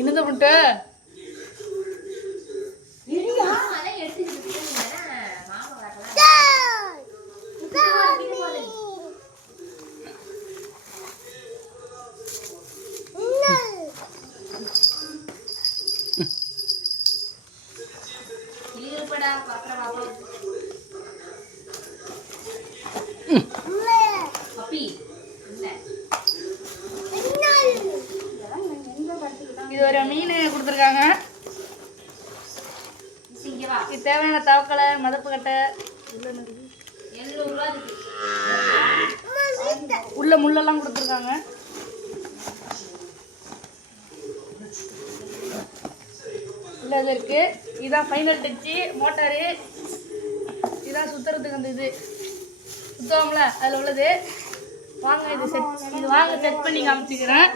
என்னது முட்ட இது ஒரு மீன் கொடுத்துருக்காங்க. இது தேவையான தவக்கலை மதப்பு கட்டை உள்ள முள்ளெல்லாம் கொடுத்துருக்காங்க. உள்ள இது இருக்கு. இதான் ஃபைனல் டச்சு மோட்டாரு. இதான் சுத்துறதுக்கு அந்த இது சுத்தம்ல அதில் உள்ளது. வாங்க இது வாங்க செட் பண்ணி காமிச்சிக்கிறேன்.